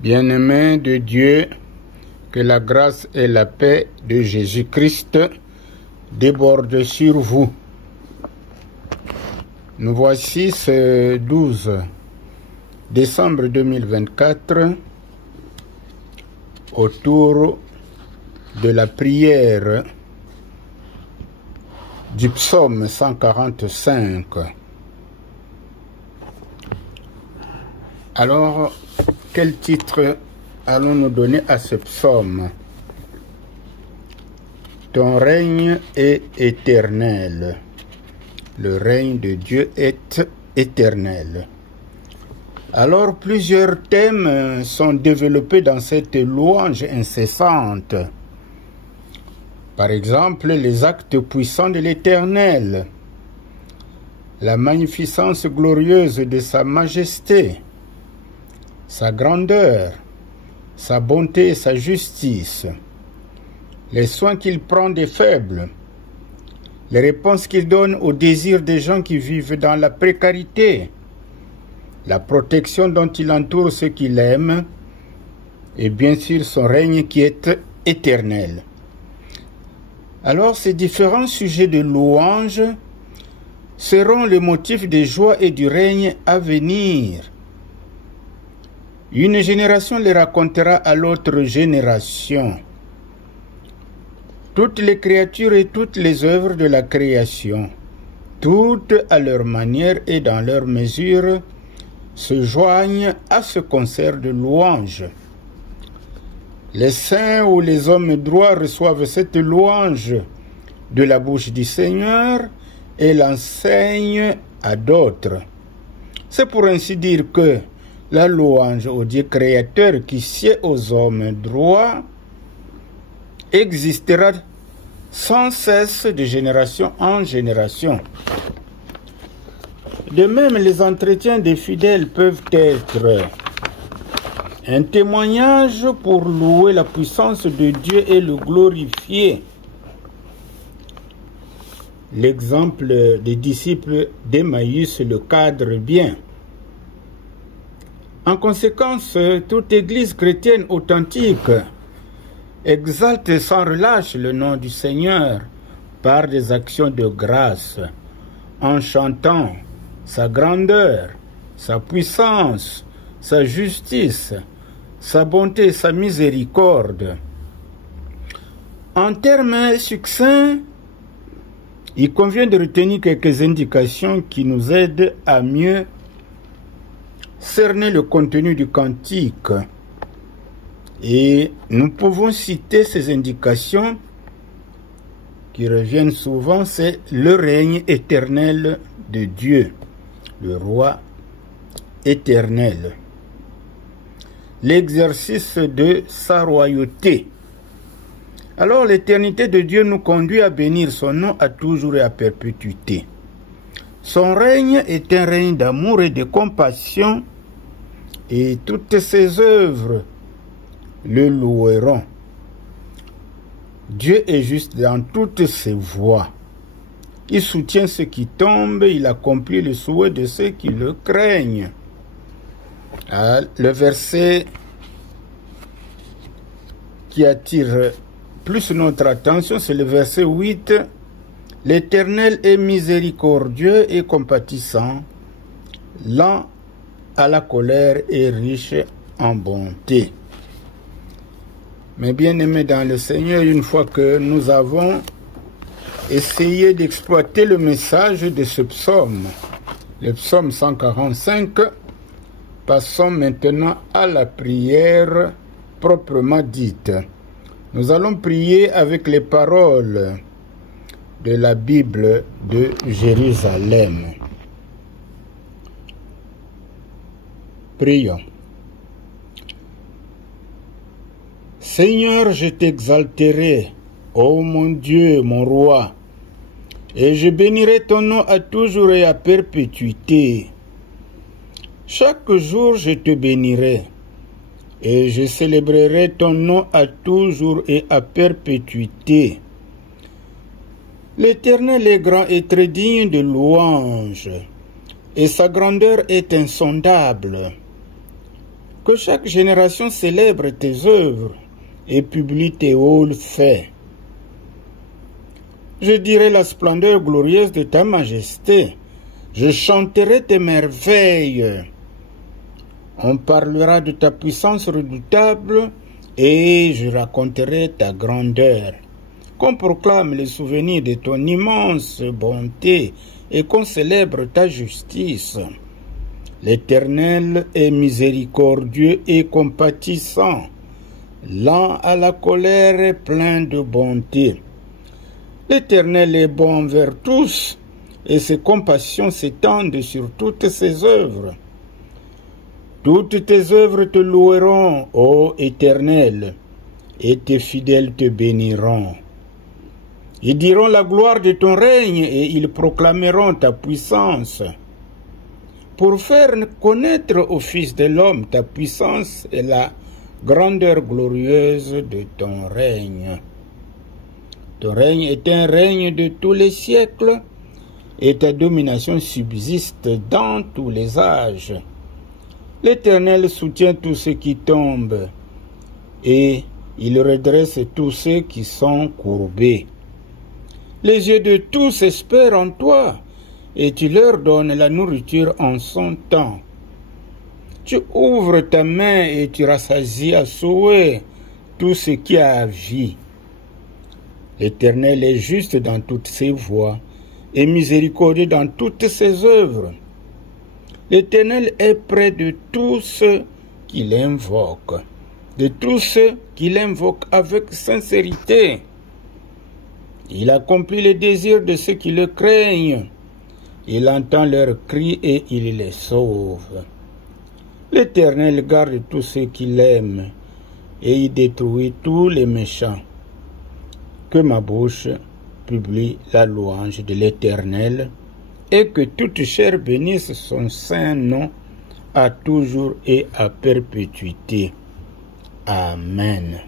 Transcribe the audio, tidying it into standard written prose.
Bien-aimés de Dieu, que la grâce et la paix de Jésus-Christ débordent sur vous. Nous voici ce 12 décembre 2024 autour de la prière du psaume 145. Alors, quel titre allons-nous donner à ce psaume? Ton règne est éternel. Le règne de Dieu est éternel. Alors, plusieurs thèmes sont développés dans cette louange incessante. Par exemple, les actes puissants de l'Éternel, la magnificence glorieuse de sa majesté, sa grandeur, sa bonté et sa justice, les soins qu'il prend des faibles, les réponses qu'il donne aux désirs des gens qui vivent dans la précarité, la protection dont il entoure ceux qu'il aime, et bien sûr son règne qui est éternel. Alors ces différents sujets de louange seront le motif de joie et du règne à venir. Une génération les racontera à l'autre génération. Toutes les créatures et toutes les œuvres de la création, toutes à leur manière et dans leur mesure, se joignent à ce concert de louange. Les saints ou les hommes droits reçoivent cette louange de la bouche du Seigneur et l'enseignent à d'autres. C'est pour ainsi dire que la louange au Dieu créateur qui sied aux hommes droits existera sans cesse de génération en génération. De même, les entretiens des fidèles peuvent être un témoignage pour louer la puissance de Dieu et le glorifier. L'exemple des disciples d'Emmaüs le cadre bien. En conséquence, toute église chrétienne authentique exalte sans relâche le nom du Seigneur par des actions de grâce, en chantant sa grandeur, sa puissance, sa justice, sa bonté, sa miséricorde. En termes succincts, il convient de retenir quelques indications qui nous aident à mieux cerner le contenu du cantique. Et nous pouvons citer ces indications qui reviennent souvent, c'est le règne éternel de Dieu, le roi éternel, l'exercice de sa royauté. Alors l'éternité de Dieu nous conduit à bénir son nom à toujours et à perpétuité. Son règne est un règne d'amour et de compassion, et toutes ses œuvres le loueront. Dieu est juste dans toutes ses voies. Il soutient ceux qui tombent, il accomplit le souhait de ceux qui le craignent. Le verset qui attire plus notre attention, c'est le verset 8. L'Éternel est miséricordieux et compatissant, lent à la colère et riche en bonté. Mais bien aimés dans le Seigneur, une fois que nous avons essayé d'exploiter le message de ce psaume, le psaume 145, passons maintenant à la prière proprement dite. Nous allons prier avec les paroles de la Bible de Jérusalem. Prions. Seigneur, je t'exalterai, ô mon Dieu, mon roi, et je bénirai ton nom à toujours et à perpétuité. Chaque jour je te bénirai, et je célébrerai ton nom à toujours et à perpétuité. L'Éternel est grand et très digne de louange, et sa grandeur est insondable. Que chaque génération célèbre tes œuvres et publie tes hauts faits. Je dirai la splendeur glorieuse de ta majesté. Je chanterai tes merveilles. On parlera de ta puissance redoutable et je raconterai ta grandeur. Qu'on proclame les souvenirs de ton immense bonté et qu'on célèbre ta justice. L'Éternel est miséricordieux et compatissant, lent à la colère et plein de bonté. L'Éternel est bon envers tous, et ses compassions s'étendent sur toutes ses œuvres. Toutes tes œuvres te loueront, ô Éternel, et tes fidèles te béniront. Ils diront la gloire de ton règne, et ils proclameront ta puissance. Pour faire connaître au Fils de l'homme ta puissance et la grandeur glorieuse de ton règne. Ton règne est un règne de tous les siècles, et ta domination subsiste dans tous les âges. L'Éternel soutient tous ceux qui tombent, et il redresse tous ceux qui sont courbés. Les yeux de tous espèrent en toi, et tu leur donnes la nourriture en son temps. Tu ouvres ta main et tu rassasies à souhait tout ce qui a vie. L'Éternel est juste dans toutes ses voies et miséricordieux dans toutes ses œuvres. L'Éternel est près de tous ceux qui l'invoquent, avec sincérité. Il accomplit les désirs de ceux qui le craignent. Il entend leurs cris et il les sauve. L'Éternel garde tous ceux qui l'aiment et il détruit tous les méchants. Que ma bouche publie la louange de l'Éternel et que toute chair bénisse son saint nom à toujours et à perpétuité. Amen.